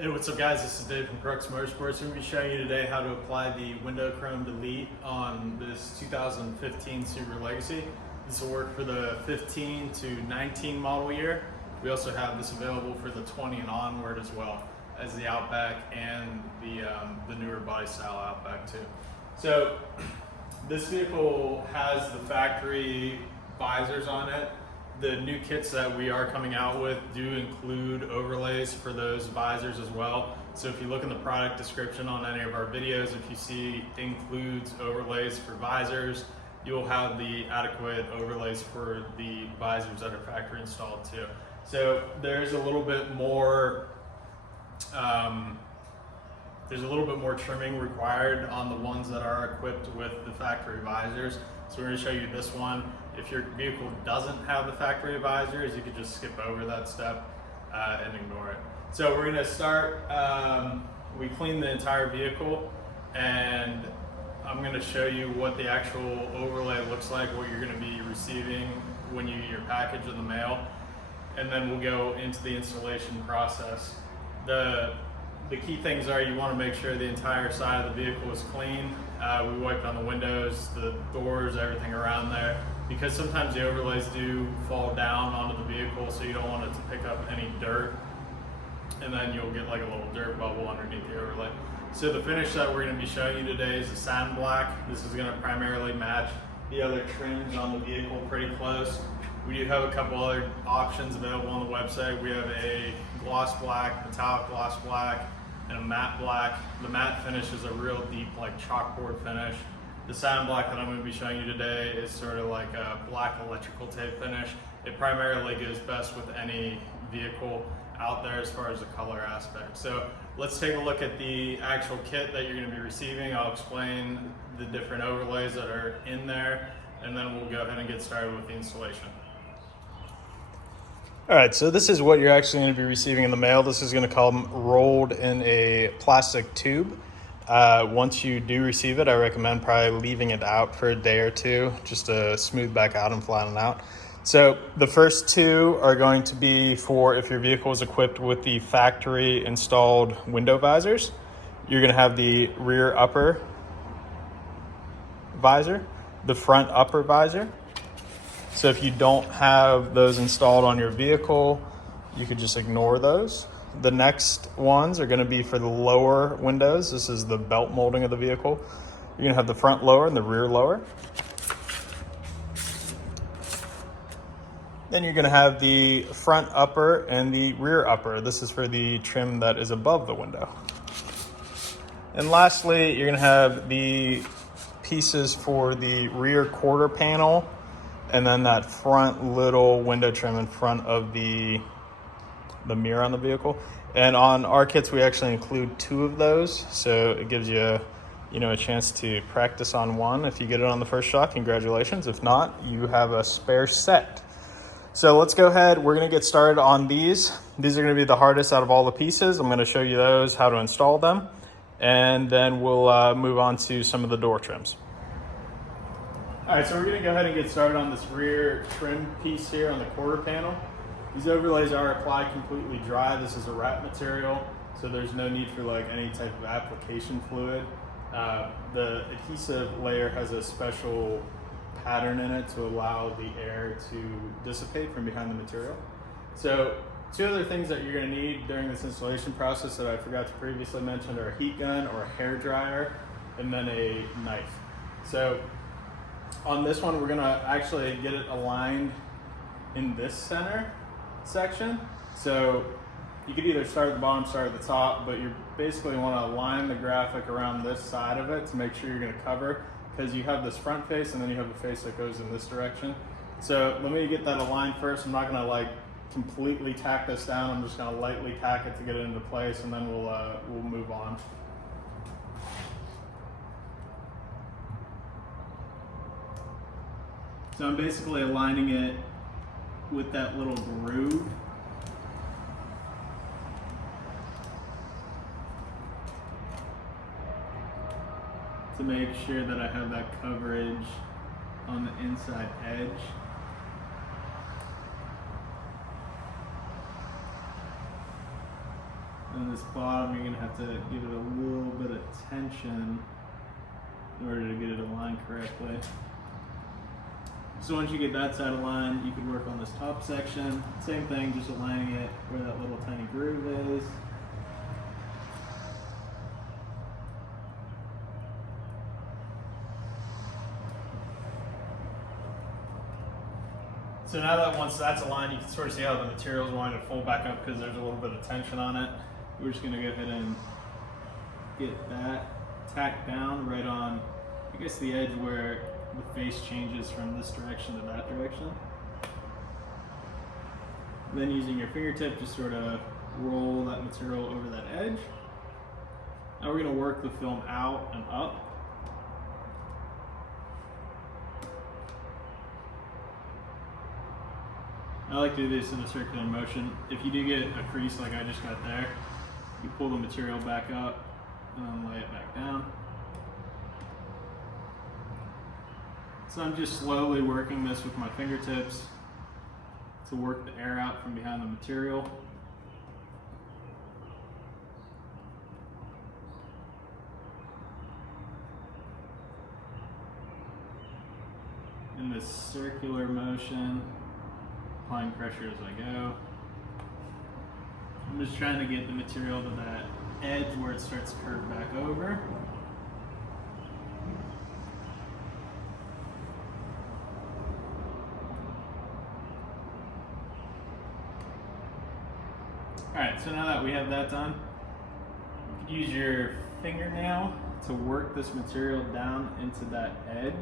Hey, what's up guys? This is Dave from Crux Motorsports. I'm going to be showing you today how to apply the window chrome delete on this 2015 Subaru Legacy. This will work for the 15 to 19 model year. We also have this available for the 20 and onward as well as the Outback and the newer body style Outback too. So this vehicle has the factory visors on it. The new kits that we are coming out with do include overlays for those visors as well. So if you look in the product description on any of our videos, if you see includes overlays for visors, you'll have the adequate overlays for the visors that are factory installed too. So there's a little bit more trimming required on the ones that are equipped with the factory visors. So we're going to show you this one. If your vehicle doesn't have the factory visors, you could just skip over that step and ignore it. So we're going to start, we cleaned the entire vehicle, and I'm going to show you what the actual overlay looks like, what you're going to be receiving when you get your package in the mail, and then we'll go into the installation process. The key things are you want to make sure the entire side of the vehicle is clean. We wiped on the windows, the doors, everything around there, because sometimes the overlays do fall down onto the vehicle, so you don't want it to pick up any dirt, and then you'll get like a little dirt bubble underneath the overlay. So the finish that we're going to be showing you today is a sand black. This is going to primarily match the other trims on the vehicle pretty close. We do have a couple other options available on the website. We have a gloss black, metallic gloss black, and a matte black. The matte finish is a real deep, like chalkboard finish. The sand black that I'm going to be showing you today is sort of like a black electrical tape finish. It primarily goes best with any vehicle out there as far as the color aspect. So let's take a look at the actual kit that you're going to be receiving. I'll explain the different overlays that are in there, and then we'll go ahead and get started with the installation. All right, so this is what you're actually going to be receiving in the mail. This is going to come rolled in a plastic tube. Once you do receive it, I recommend probably leaving it out for a day or two, just to smooth back out and flatten out. So the first two are going to be for if your vehicle is equipped with the factory installed window visors. You're going to have the rear upper visor, the front upper visor. So if you don't have those installed on your vehicle, you could just ignore those. The next ones are going to be for the lower windows. This is the belt molding of the vehicle. You're going to have the front lower and the rear lower. Then you're going to have the front upper and the rear upper. This is for the trim that is above the window. And lastly, you're going to have the pieces for the rear quarter panel, and then that front little window trim in front of the mirror on the vehicle. And on our kits, we actually include two of those, so it gives you a chance to practice on one. If you get it on the first shot, congratulations. If not, you have a spare set. So let's go ahead. We're going to get started on these. These are going to be the hardest out of all the pieces. I'm going to show you those, how to install them, and then we'll move on to some of the door trims. All right, so we're going to go ahead and get started on this rear trim piece here on the quarter panel. These overlays are applied completely dry. This is a wrap material, so there's no need for like any type of application fluid. The adhesive layer has a special pattern in it to allow the air to dissipate from behind the material. So two other things that you're going to need during this installation process that I forgot to previously mention are a heat gun or a hair dryer, and then a knife. So on this one, we're going to actually get it aligned in this center section. So you could either start at the bottom, start at the top, but you basically want to align the graphic around this side of it to make sure you're going to cover, because you have this front face and then you have a face that goes in this direction. So let me get that aligned first. I'm not going to like completely tack this down. I'm just going to lightly tack it to get it into place, and then we'll move on. So I'm basically aligning it with that little groove. To make sure that I have that coverage on the inside edge. And then this bottom, you're gonna have to give it a little bit of tension in order to get it aligned correctly. So once you get that side aligned, you can work on this top section. Same thing, just aligning it where that little tiny groove is. So now that once that's aligned, you can sort of see how the material is wanting to fold back up because there's a little bit of tension on it. We're just gonna go ahead and get that tacked down right on, I guess, the edge where the face changes from this direction to that direction. And then using your fingertip, just sort of roll that material over that edge. Now we're gonna work the film out and up. I like to do this in a circular motion. If you do get a crease like I just got there, you pull the material back up and then lay it back down. So I'm just slowly working this with my fingertips to work the air out from behind the material. In this circular motion, applying pressure as I go. I'm just trying to get the material to that edge where it starts to curve back over. Alright, so now that we have that done, use your fingernail to work this material down into that edge.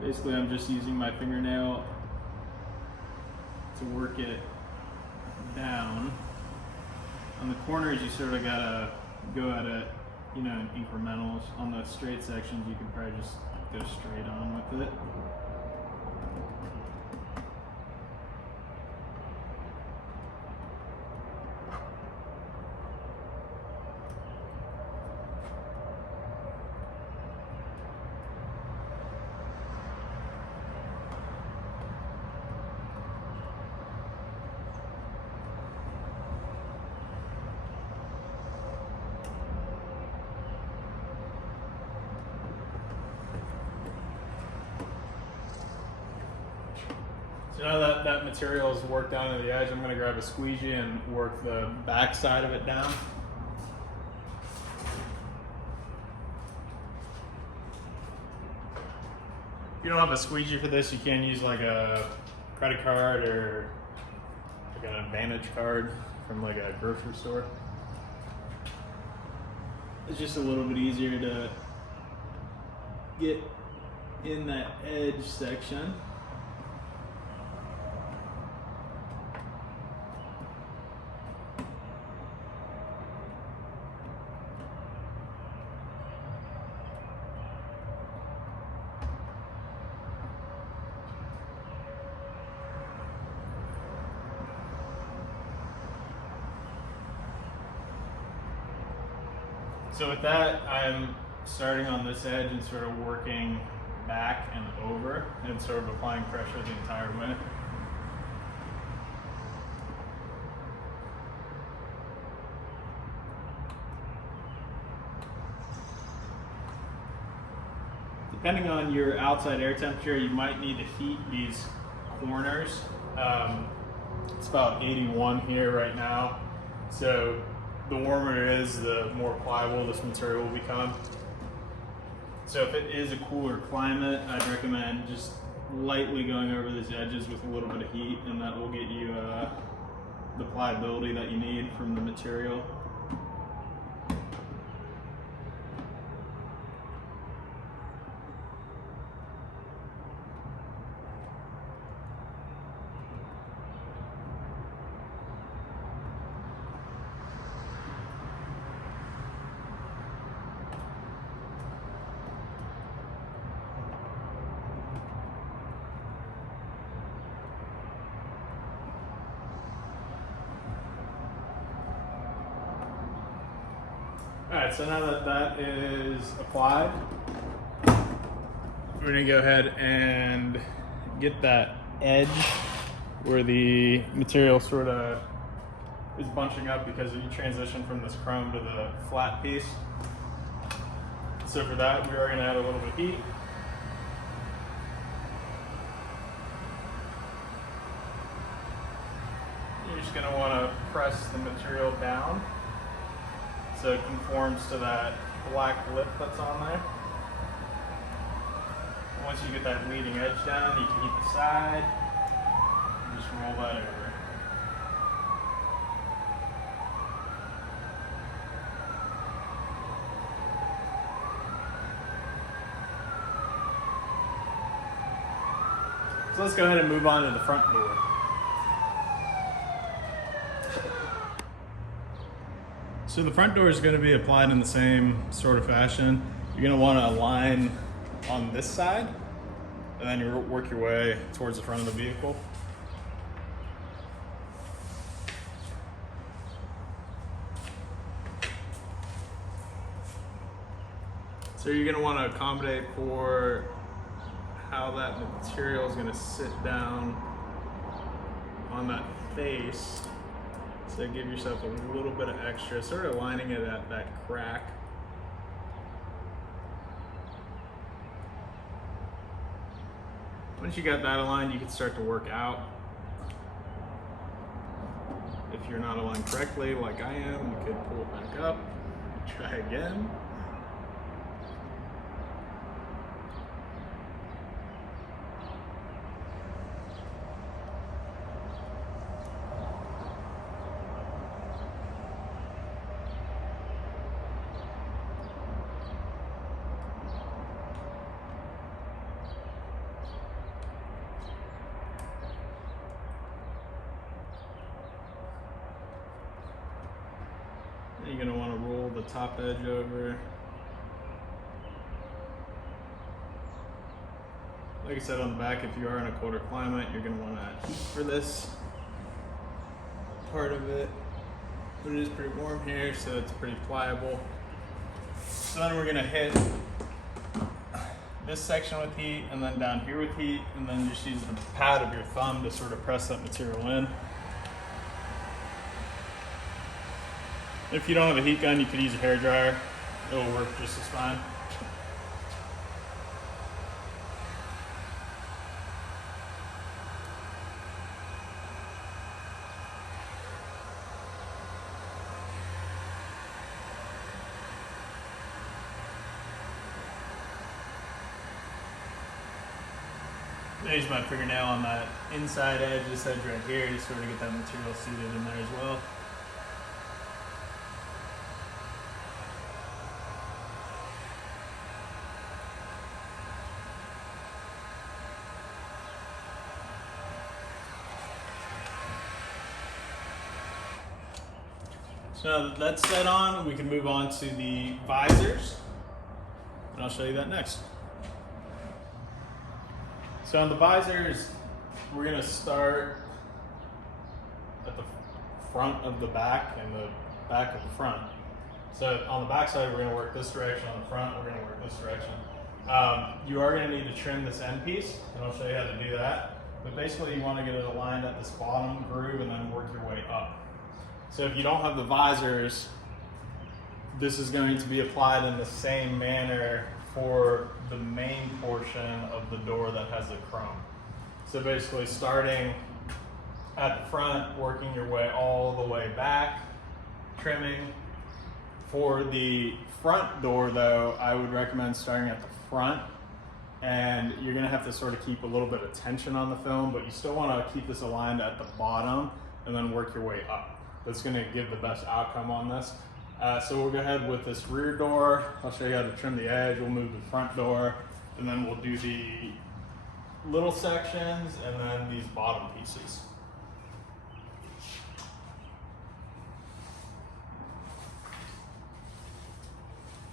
Basically, I'm just using my fingernail to work it down. On the corners, you sort of gotta go at it, you know, in incrementals. On the straight sections, you can probably just go straight on with it. So now that that material is worked down to the edge, I'm going to grab a squeegee and work the back side of it down. If you don't have a squeegee for this, you can use like a credit card or like an Advantage card from like a grocery store. It's just a little bit easier to get in that edge section. So with that, I'm starting on this edge and sort of working back and over and sort of applying pressure the entire way. Depending on your outside air temperature, you might need to heat these corners. It's about 81 here right now. So the warmer it is, the more pliable this material will become. So if it is a cooler climate, I'd recommend just lightly going over these edges with a little bit of heat, and that will get you the pliability that you need from the material. Alright, so now that that is applied, we're going to go ahead and get that edge where the material sort of is bunching up because you transition from this chrome to the flat piece. So for that, we are going to add a little bit of heat. You're just going to want to press the material down so it conforms to that black lip that's on there. Once you get that leading edge down, you can heat the side and just roll that over. So let's go ahead and move on to the front door. So the front door is going to be applied in the same sort of fashion. You're going to want to align on this side, and then you work your way towards the front of the vehicle. So you're going to want to accommodate for how that material is going to sit down on that face. So give yourself a little bit of extra, sort of aligning it at that crack. Once you got that aligned, you can start to work out. If you're not aligned correctly, like I am, you could pull it back up, try again. You're going to want to roll the top edge over. Like I said on the back, if you are in a colder climate, you're going to want to add heat for this part of it. But it is pretty warm here, so it's pretty pliable. So then we're going to hit this section with heat, and then down here with heat, and then just use the pad of your thumb to sort of press that material in. If you don't have a heat gun, you could use a hairdryer. It'll work just as fine. I use my fingernail on that inside edge, this edge right here, to sort of get that material seated in there as well. So now that that's set on, we can move on to the visors, and I'll show you that next. So on the visors, we're going to start at the front of the back and the back of the front. So on the back side, we're going to work this direction. On the front, we're going to work this direction. You are going to need to trim this end piece, and I'll show you how to do that. But basically, you want to get it aligned at this bottom groove and then work your way up. So if you don't have the visors, this is going to be applied in the same manner for the main portion of the door that has the chrome. So basically starting at the front, working your way all the way back, trimming. For the front door though, I would recommend starting at the front, and you're gonna have to sort of keep a little bit of tension on the film, but you still wanna keep this aligned at the bottom and then work your way up. That's going to give the best outcome on this. So we'll go ahead with this rear door. I'll show you how to trim the edge. We'll move the front door, and then we'll do the little sections and then these bottom pieces.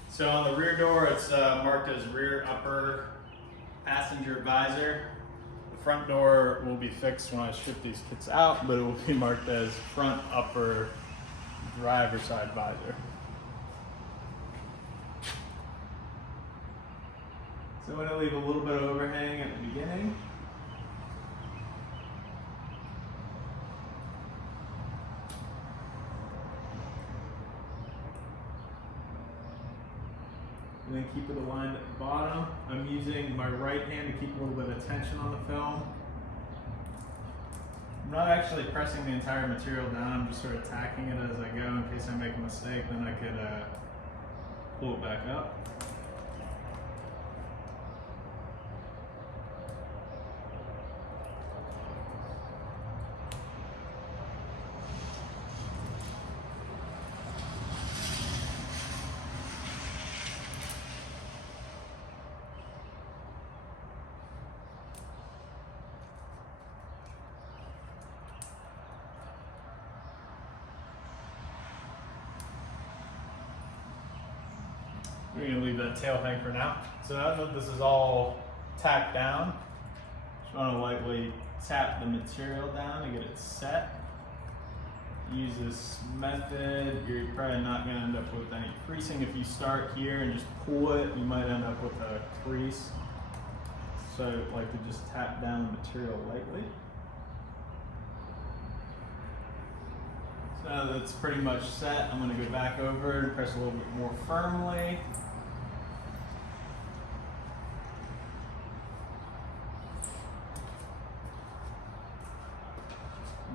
So on the rear door, it's marked as rear upper passenger visor. The front door will be fixed when I ship these kits out, but it will be marked as front upper driver side visor. So I'm going to leave a little bit of overhang at the beginning. and then keep it aligned at the bottom. I'm using my right hand to keep a little bit of tension on the film. I'm not actually pressing the entire material down, I'm just sort of tacking it as I go in case I make a mistake, then I could pull it back up. We're going to leave that tail hang for now. So now that this is all tacked down, just want to lightly tap the material down to get it set. Use this method, you're probably not going to end up with any creasing. If you start here and just pull it, you might end up with a crease. So I like to just tap down the material lightly. So now that it's pretty much set, I'm going to go back over and press a little bit more firmly.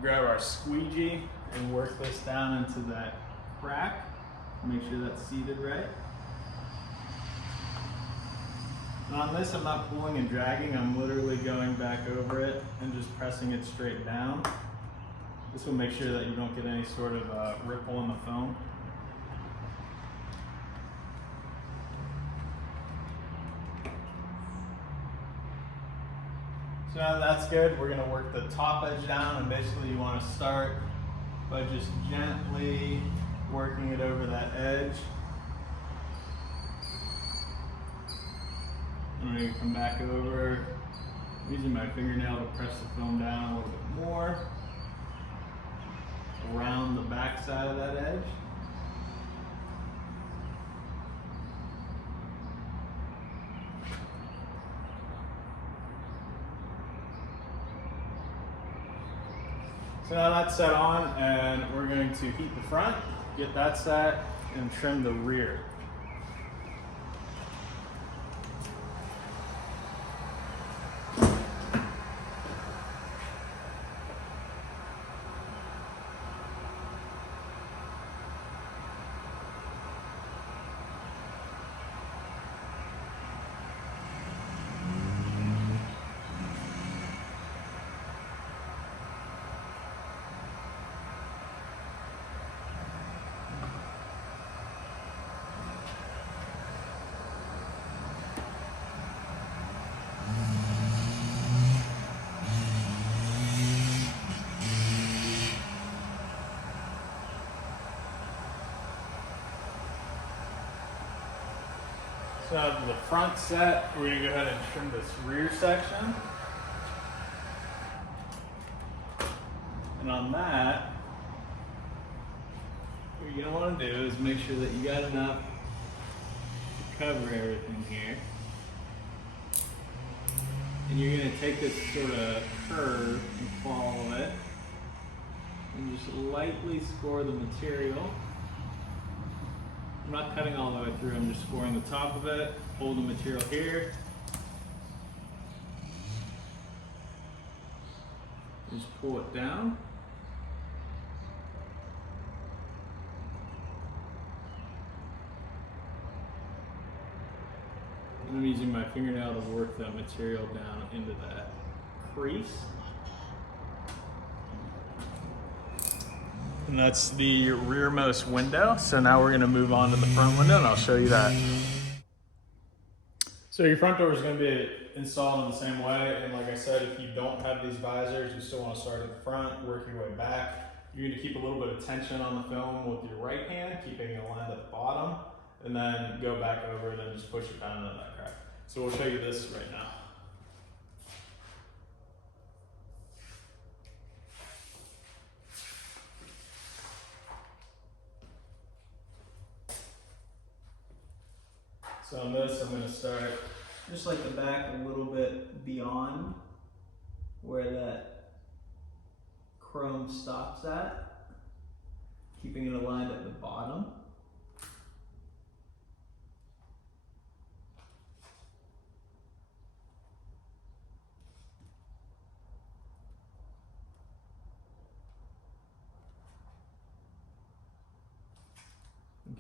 Grab our squeegee and work this down into that crack. Make sure that's seated right. And on this, I'm not pulling and dragging, I'm literally going back over it and just pressing it straight down. This will make sure that you don't get any sort of ripple in the foam. So now that's good, we're going to work the top edge down, and basically you want to start by just gently working it over that edge. I'm going to come back over, using my fingernail to press the foam down a little bit more, around the back side of that edge. So now that's set on, and we're going to heat the front, get that set, and trim the rear. So now to the front set, we're going to go ahead and trim this rear section. And on that, what you're going to want to do is make sure that you got enough to cover everything here. And you're going to take this sort of curve and follow it. And just lightly score the material. I'm not cutting all the way through, I'm just scoring the top of it, hold the material here. Just pull it down. And I'm using my fingernail to work that material down into that crease. And that's the rearmost window. So now we're going to move on to the front window, and I'll show you that. So your front door is going to be installed in the same way. And like I said, if you don't have these visors, you still want to start at the front, work your way back. You're going to keep a little bit of tension on the film with your right hand, keeping it aligned at the bottom, and then go back over it and just push it down into that crack. So we'll show you this right now. So on this, I'm going to start just like the back a little bit beyond where that chrome stops at, keeping it aligned at the bottom.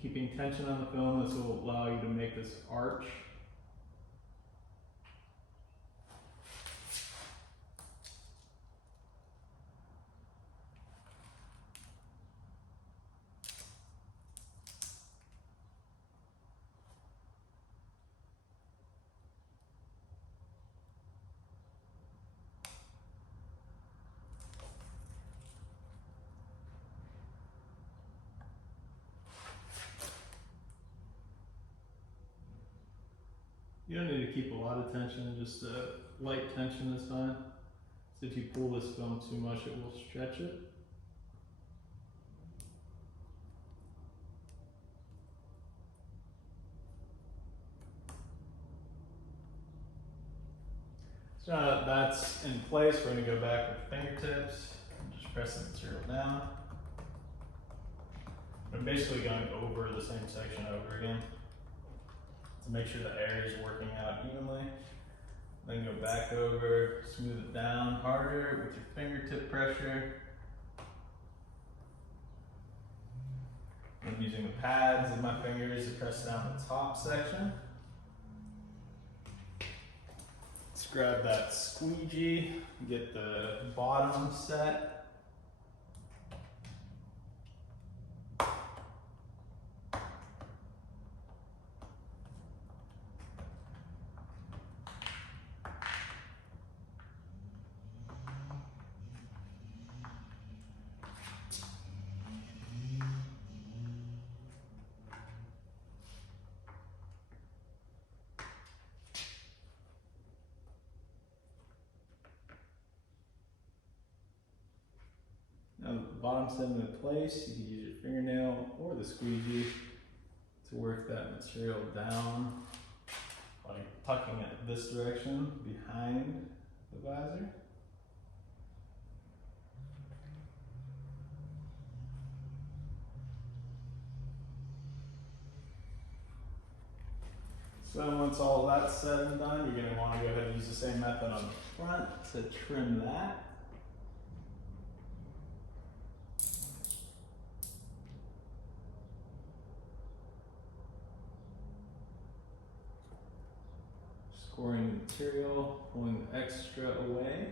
keeping tension on the film. This will allow you to make this arch. You don't need to keep a lot of tension, just a light tension is fine. So if you pull this film too much, it will stretch it. So now that that's in place, we're going to go back with fingertips and just press the material down. I'm basically going over the same section over again to make sure the air is working out evenly. Then go back over, smooth it down harder with your fingertip pressure. I'm using the pads of my fingers to press down the top section. Let's grab that squeegee, get the bottom set. Now the bottom's set in place, you can use your fingernail or the squeegee to work that material down, like tucking it this direction behind the visor. So once all that's said and done, you're going to want to go ahead and use the same method on the front to trim that. Scoring the material, pulling the extra away.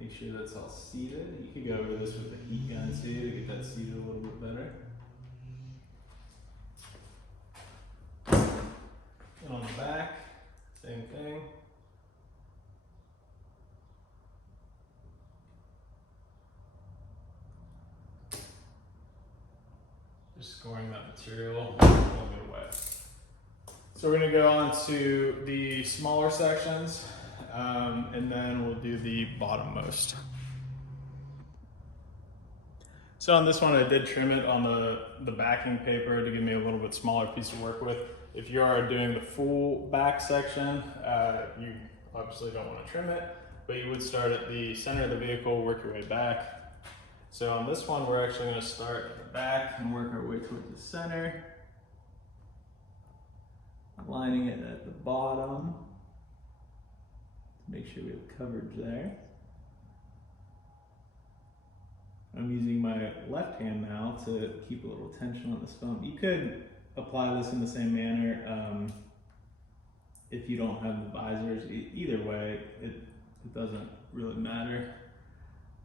Make sure that's all seated. You could go over this with a heat gun too to get that seated a little bit better. And on the back, same thing. Just scoring that material, pulling it away. So we're going to go on to the smaller sections, and then we'll do the bottommost. So on this one, I did trim it on the backing paper to give me a little bit smaller piece to work with. If you are doing the full back section, you obviously don't want to trim it, but you would start at the center of the vehicle, work your way back. So on this one, we're actually going to start at the back and work our way toward the center. Lining it at the bottom to make sure we have coverage there. I'm using my left hand now to keep a little tension on this film. You could apply this in the same manner if you don't have the visors. Either way, it doesn't really matter.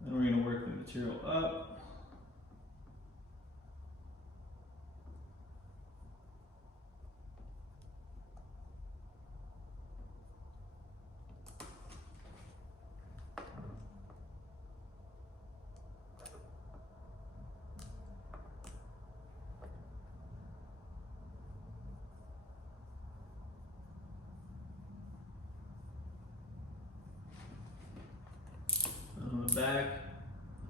Then we're going to work the material up. On the back,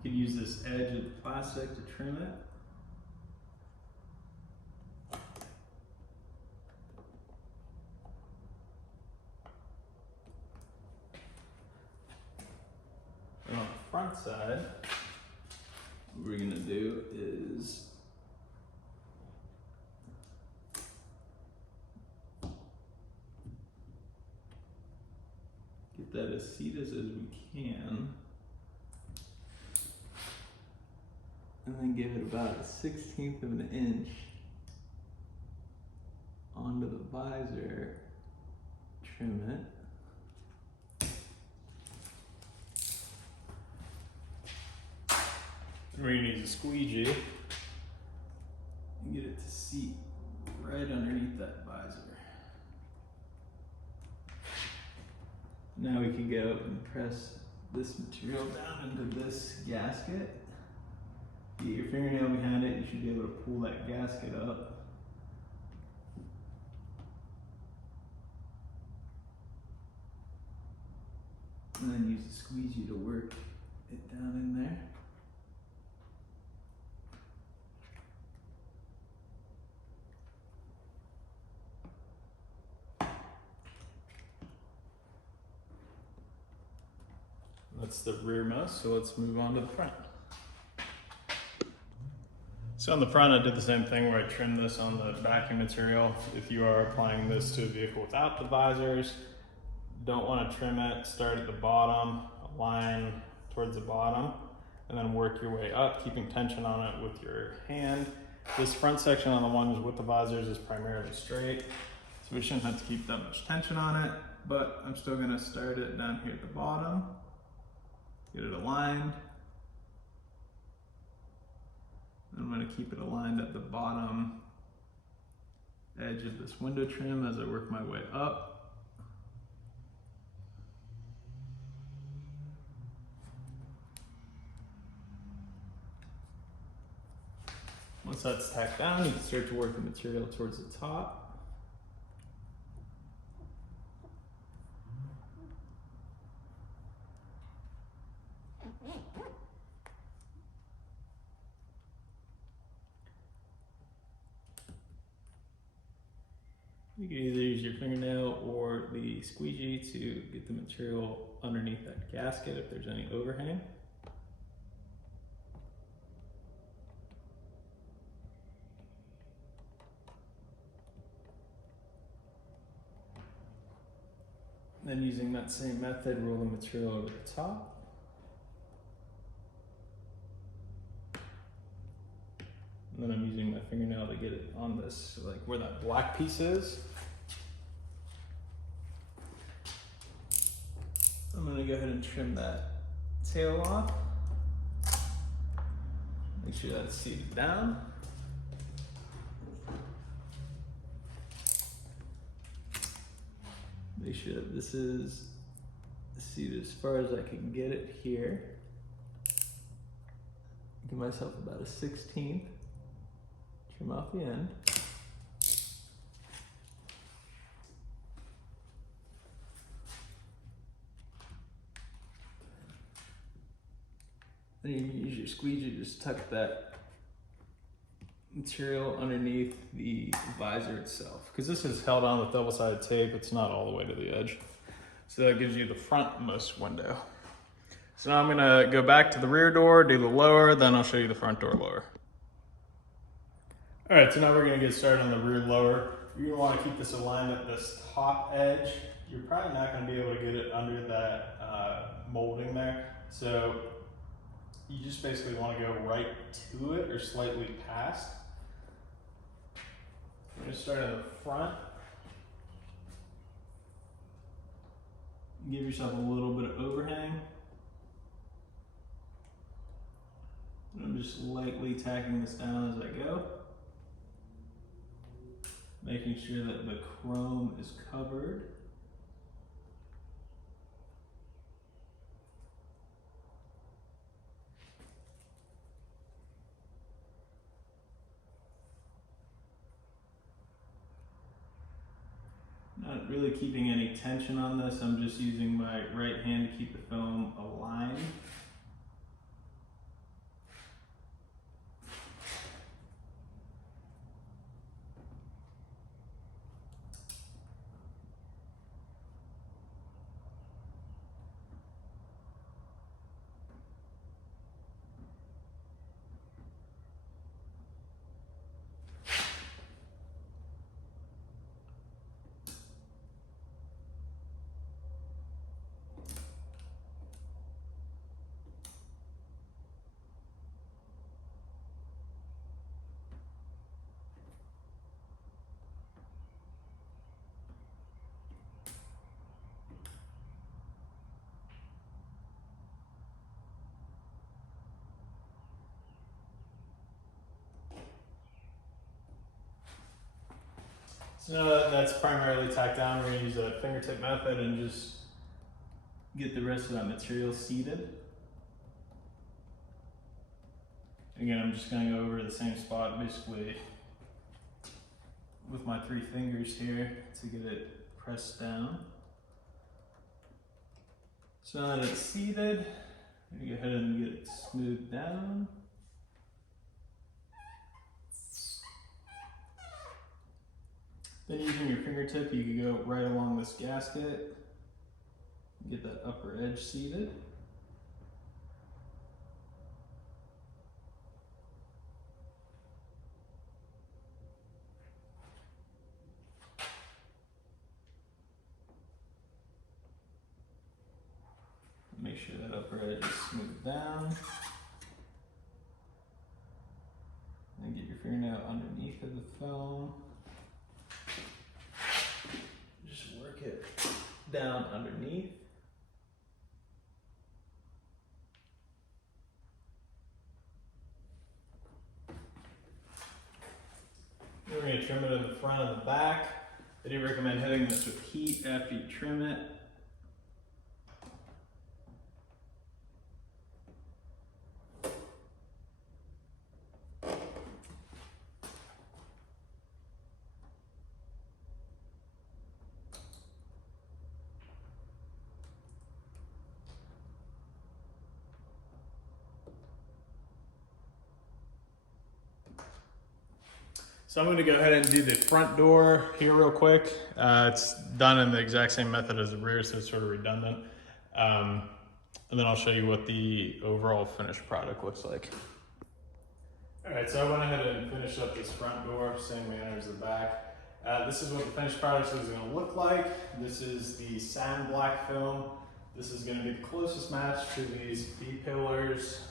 you could use this edge of the plastic to trim it. And on the front side, what we're going to do is get that as seated as we can. and then give it about a 1/16 of an inch onto the visor, trim it. We're going to use a squeegee And get it to seat right underneath that visor. Now we can go and press this material down into this gasket. Get your fingernail behind it, you should be able to pull that gasket up. And then use the squeegee to work it down in there. That's the rearmost, so let's move on to the front. So on the front, I did the same thing where I trimmed this on the backing material. If you are applying this to a vehicle without the visors, don't want to trim it, start at the bottom, align towards the bottom, and then work your way up, keeping tension on it with your hand. This front section on the ones with the visors is primarily straight, so we shouldn't have to keep that much tension on it, but I'm still going to start it down here at the bottom, get it aligned. I'm going to keep it aligned at the bottom edge of this window trim as I work my way up. Once that's tacked down, you can start to work the material towards the top. You can either use your fingernail or the squeegee to get the material underneath that gasket if there's any overhang. Then using that same method, roll the material over the top. And then I'm using my fingernail to get it on this, like where that black piece is. I'm gonna go ahead and trim that tail off. Make sure that's seated down. Make sure that this is seated as far as I can get it here. Give myself about a 1/16. Trim off the end. Then you can use your squeegee to just tuck that material underneath the visor itself. Because this is held on with double-sided tape, it's not all the way to the edge. So that gives you the frontmost window. So now I'm gonna go back to the rear door, do the lower, then I'll show you the front door lower. All right, so now we're gonna get started on the rear lower. You're gonna wanna keep this aligned at this top edge. You're probably not gonna be able to get it under that molding there. So you just basically wanna go right to it or slightly past. We're gonna start in the front. Give yourself a little bit of overhang. And I'm just lightly tacking this down as I go. Making sure that the chrome is covered. Not really keeping any tension on this, I'm just using my right hand to keep the film aligned. So now that that's primarily tacked down, we're going to use a fingertip method and just get the rest of that material seated. Again, I'm just going to go over the same spot basically with my 3 fingers here to get it pressed down. So now that it's seated, I'm going to go ahead and get it smoothed down. Then using your fingertip, you can go right along this gasket and get that upper edge seated. Make sure that upper edge is smoothed down. And get your fingernail underneath of the film. Just work it down underneath. Then we're going to trim it in the front and the back. I do recommend hitting this with heat after you trim it. So I'm going to go ahead and do the front door here real quick. It's done in the exact same method as the rear, so it's sort of redundant. And then I'll show you what the overall finished product looks like. All right, so I went ahead and finished up this front door, same manner as the back. This is what the finished product is going to look like. This is the sand black film. This is going to be the closest match to these B-pillars.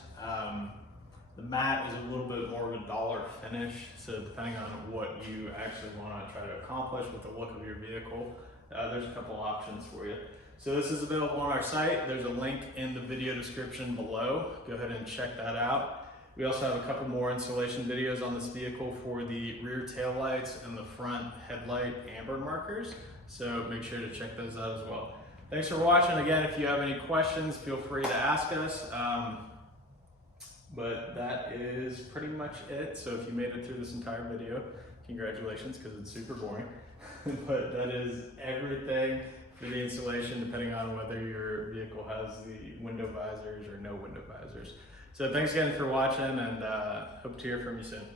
The matte is a little bit more of a dollar finish, so depending on what you actually want to try to accomplish with the look of your vehicle, there's a couple options for you. So this is available on our site. There's a link in the video description below. Go ahead and check that out. We also have a couple more installation videos on this vehicle for the rear tail lights and the front headlight amber markers, so make sure to check those out as well. Thanks for watching. Again, if you have any questions, feel free to ask us. But that is pretty much it. So if you made it through this entire video, congratulations, because it's super boring. But that is everything for the installation, depending on whether your vehicle has the window visors or no window visors. So thanks again for watching, and hope to hear from you soon.